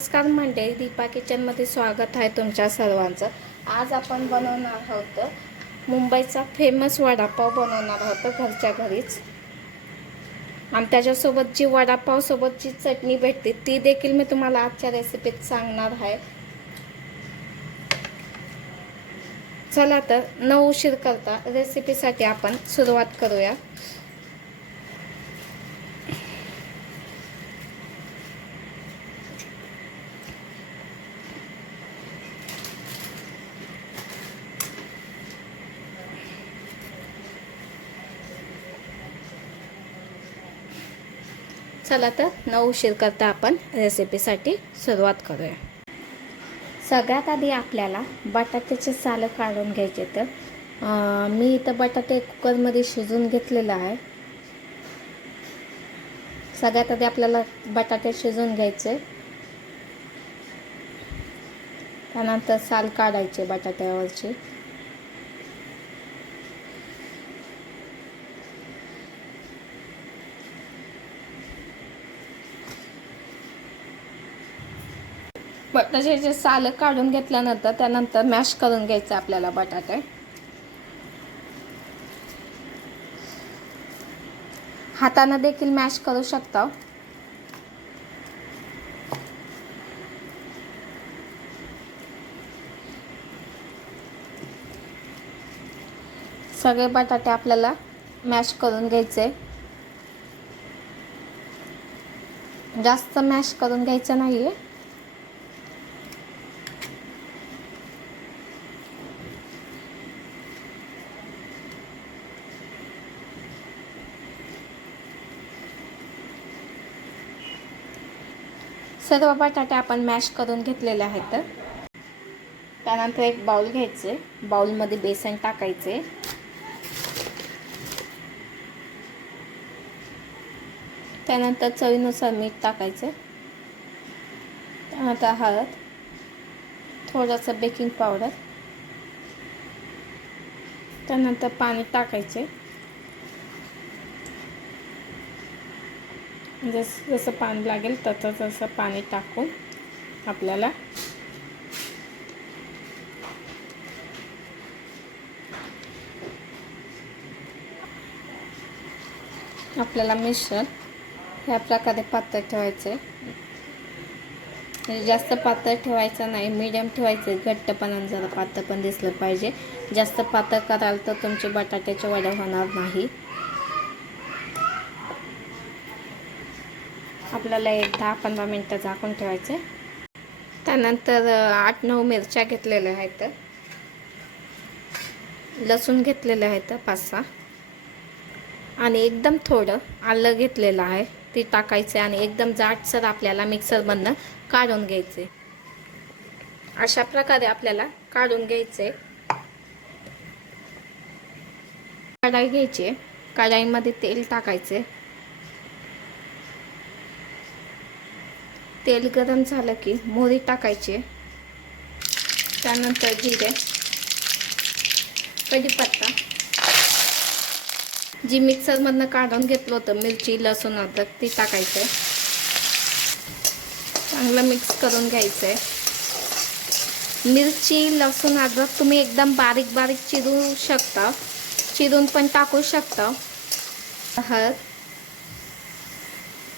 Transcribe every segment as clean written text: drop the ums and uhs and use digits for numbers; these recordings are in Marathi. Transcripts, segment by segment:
नमस्कार मंडळी, दीपा किचनमध्ये स्वागत आहे तुमच्या सर्वांचं। आज आपण बनवणार आहोत मुंबईचा फेमस वडापाव बनवणार आहोत घरच्या घरीच। आणि त्याच्यासोबत जी वडापाव सोबत जी चटणी भेटते ती देखील मी तुम्हाला आजच्या रेसिपीत सांगणार आहे। चला तर न उशीर करता रेसिपीसाठी आपण सुरुवात करूया। चला तर न उशीर करता आपण रेसिपीसाठी सुरुवात करूया। सगळ्यात आधी आपल्याला बटाट्याचे साल काढून घ्यायचे। तर मी इथं बटाटे कुकरमध्ये शिजवून घेतलेला आहे। सगळ्यात आधी आपल्याला बटाटे शिजवून घ्यायचे, त्यानंतर साल काढायचे बटाट्यावरचे। बटाट्याचे साल काढून घेतल्यानंतर त्यानंतर मॅश करून घ्यायचे आपल्याला बटाटे। हाताने देखील मॅश करू शकता। सगळे बटाटे आपल्याला मॅश करून घ्यायचे। जास्त मॅश करून घ्यायचं नाहीये। सर्व बटाटे आपण मॅश करून घेतलेले आहेत। त्यानंतर एक बाउल घ्यायचे, बाउलमध्ये बेसन टाकायचे, त्यानंतर चवीनुसार मीठ टाकायचे, त्यानंतर हळद, थोडंसं बेकिंग पावडर, त्यानंतर पाणी टाकायचे। जसं जसं पाणी लागेल तसं पाणी टाकून आपल्याला मिश्रण ह्या प्रकारे पातळ ठेवायचे। जास्त पातळ ठेवायचं नाही, मीडियम ठेवायचे। घट्टपणा जरा पातळ पण दिसलं पाहिजे। जास्त पातळ कराल तर तुमचे बटाट्याचे वडे होणार नाही। आपल्याला एक 10-15 मिनिटं झाकून ठेवायचे। त्यानंतर 8-9 मिरच्या घेतलेल्या आहेत, लसूण घेतलेले आहेत 5-6, आणि एकदम थोडं आलं घेतलेलं आहे ते टाकायचे, आणि एकदम जाडसर आपल्याला मिक्सरमधनं काढून घ्यायचे। अशा प्रकारे आपल्याला काढून घ्यायचे। कढाई घ्यायची, कढाईमध्ये तेल टाकायचे। तेल गरम झालं की मोहरी टाकायची, त्यानंतर जिरे, कढीपत्ता, जी मिक्सरमधनं काढून घेतलं होतं मिरची, लसूण, अद्रक ती टाकायचं। चांगलं मिक्स करून घ्यायचं। मिरची, लसूण, अद्रक तुम्ही एकदम बारीक बारीक चिरू शकता, चिरून पण टाकू शकता। हळद,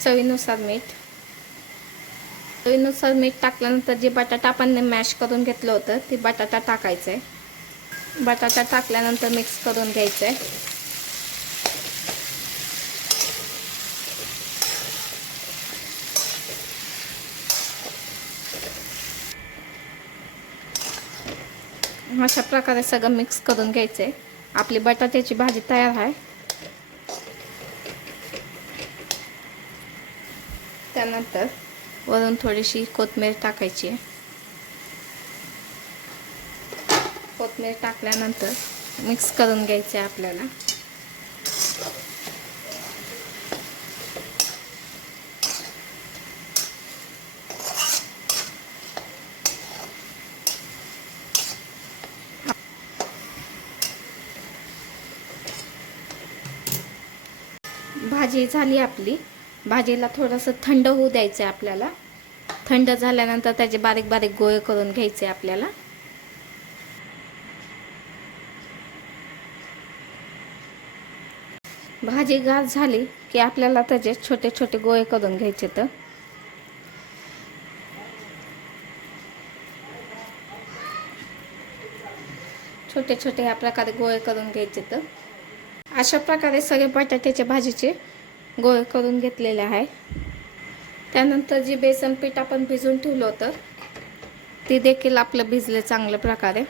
चवीनुसार मीठ, चवीनुसार मीठ टाकल्यानंतर जे बटाटा आपण मॅश करून घेतलं होतं ते बटाटा टाकायचं। बटाटा टाकल्यानंतर मिक्स करून घ्यायचं। अशा प्रकारे सगळं मिक्स करून घ्यायचे। आपली बटाट्याची भाजी तयार आहे। त्यानंतर वरून थोडीशी कोथिंबीर टाकायची। कोथिंबीर टाकल्यानंतर मिक्स करून घ्यायचे आपल्याला। भाजी झाली आपली। भाजीला थोडंसं थंड होऊ द्यायचं आपल्याला। थंड झाल्यानंतर त्याचे बारीक बारीक गोळे करून घ्यायचे आपल्याला. भाजी गार झाली की आपल्याला त्याचे छोटे छोटे गोळे करून घ्यायचे. तर छोटे छोटे ह्या प्रकारे गोळे करून घ्यायचे. तर अशा प्रकारे सगळे बटाट्याच्या भाजीचे गोळे करून घेतलेले आहे. त्यानंतर जी बेसन पीठ आपण भिजवून ठेवलं होतं ते देखील आपलं भिजले चांगल्या प्रकारे.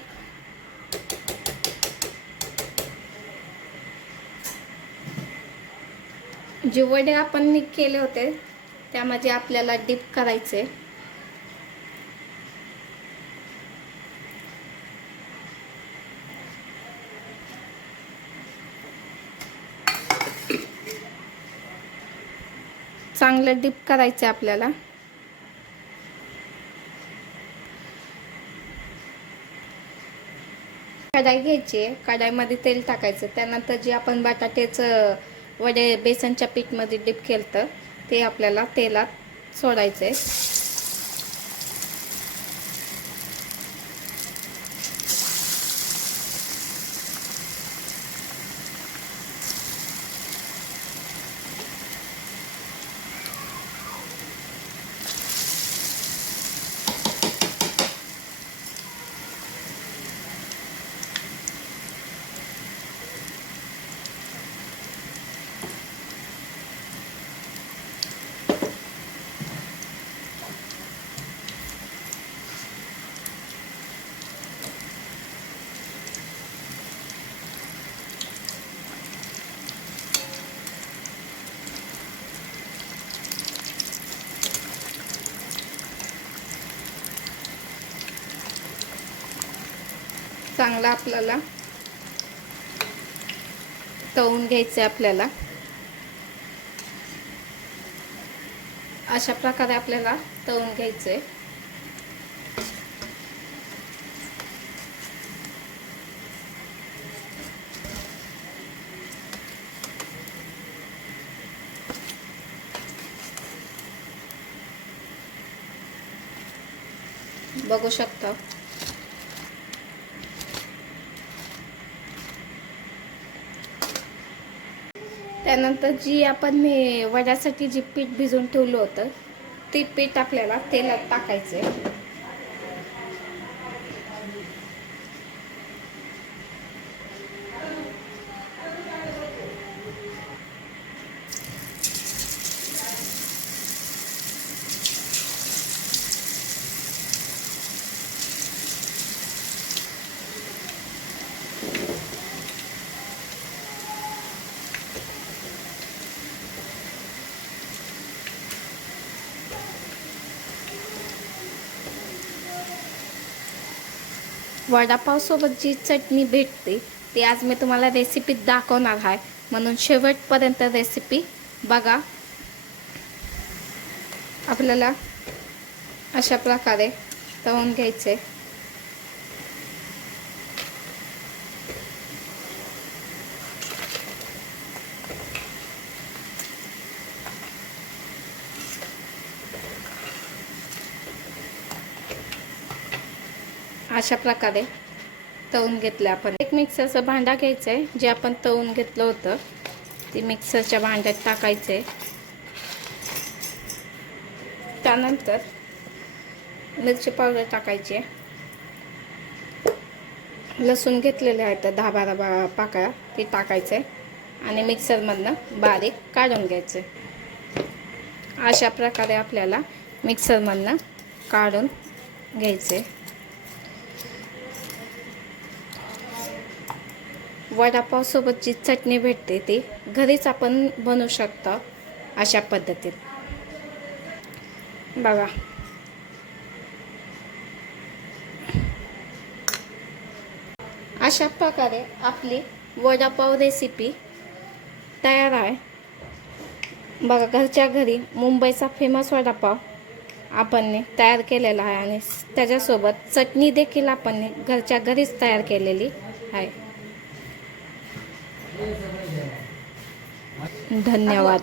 जे वडे आपण केले होते त्यामध्ये आपल्याला डिप करायचे. चांगलं डिप करायचं आपल्याला. कढाई घ्यायची, कढाईमध्ये तेल टाकायचं. त्यानंतर जे आपण बटाट्याचं वडे बेसनच्या पीठमध्ये डिप केलं ते आपल्याला तेलात सोडायचे. चांगला आपल्याला तळून घ्यायचे. आपल्याला अशा प्रकारे आपल्याला तळून घ्यायचे. बघू शकता त्यानंतर जी आपण वड्यासाठी जी पीठ भिजवून ठेवलं होतं ते पीठ आपल्याला तेलात टाकायचे. वडापावसोबत जी चटणी भेटते ती आज मी तुम्हाला रेसिपी दाखवणार आहे, म्हणून शेवटपर्यंत रेसिपी बघा. आपल्याला अशा प्रकारे तळून घ्यायचे. अशा प्रकारे तळून घेतलं. आपण एक मिक्सरचं भांडा घ्यायचं आहे. जे आपण तळून घेतलं होतं ते मिक्सरच्या भांड्यात टाकायचे. त्यानंतर मिरची पावडर टाकायची. लसूण घेतलेले आहेत 10-12 पाकळ्या ते टाकायचे आणि मिक्सरमधनं बारीक काढून घ्यायचे. अशा प्रकारे आपल्याला मिक्सरमधनं काढून घ्यायचे. वडापावसोबत जी चटणी भेटते ती घरीच आपण बनवू शकतो अशा पद्धतीत. बघा अशा प्रकारे आपली वडापाव रेसिपी तयार आहे. बघा घरच्या घरी मुंबईचा फेमस वडापाव आपण तयार केलेला आहे आणि त्याच्यासोबत चटणी देखील आपण घरच्या घरीच तयार केलेली आहे. धन्यवाद.